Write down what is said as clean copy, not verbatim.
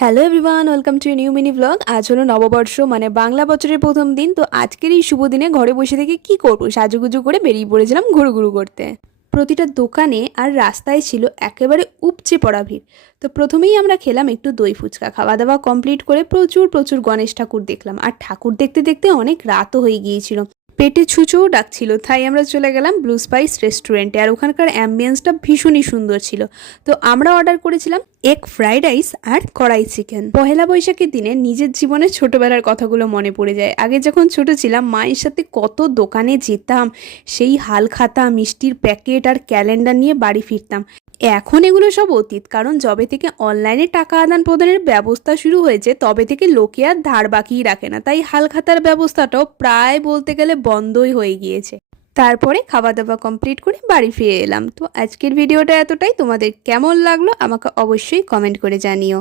Hello everyone, welcome to new mini blog. আজ হলো নববর্ষ, মানে বাংলা বছরের প্রথম দিন। তো আজকের এই শুভ দিনে ঘরে বসে থেকে কি করবো, সাজুগুজু করে বেরিয়ে পড়েছিলাম ঘুরু ঘুরু করতে। প্রতিটা দোকানে আর রাস্তায় ছিল একেবারে উপচে পড়া ভিড়। তো প্রথমেই আমরা খেলাম একটু দই ফুচকা। খাওয়া দাওয়া কমপ্লিট করে প্রচুর প্রচুর গণেশ ঠাকুর দেখলাম, আর ঠাকুর দেখতে দেখতে অনেক রাতও হয়ে গিয়েছিল, পেটে ছুঁচোও ডাকছিল। তাই আমরা চলে গেলাম ব্লু স্পাইস রেস্টুরেন্টে, আর ওখানকার অ্যাম্বিয়েন্সটা ভীষণই সুন্দর ছিল। তো আমরা অর্ডার করেছিলাম এগ ফ্রাইড রাইস আর কড়াই চিকেন। পহেলা বৈশাখের দিনে নিজের জীবনের ছোটবেলার কথাগুলো মনে পড়ে যায়। আগে যখন ছোট ছিলাম মায়ের সাথে কত দোকানে যেতাম, সেই হালখাতা, মিষ্টির প্যাকেট আর ক্যালেন্ডার নিয়ে বাড়ি ফিরতাম। এখন এগুলো সব অতীত, কারণ যবে থেকে অনলাইনে টাকা আদান প্রদানের ব্যবস্থা শুরু হয়েছে তবে থেকে লোকে আর ধার বাকিই রাখে না। তাই হালখাতার ব্যবস্থাটাও প্রায় বলতে গেলে বন্ধই হয়ে গিয়েছে। তারপরে খাওয়া দাওয়া কমপ্লিট করে বাড়ি ফিরে এলাম। তো আজকের ভিডিওটা এতটাই। তোমাদের কেমন লাগলো আমাকে অবশ্যই কমেন্ট করে জানিও।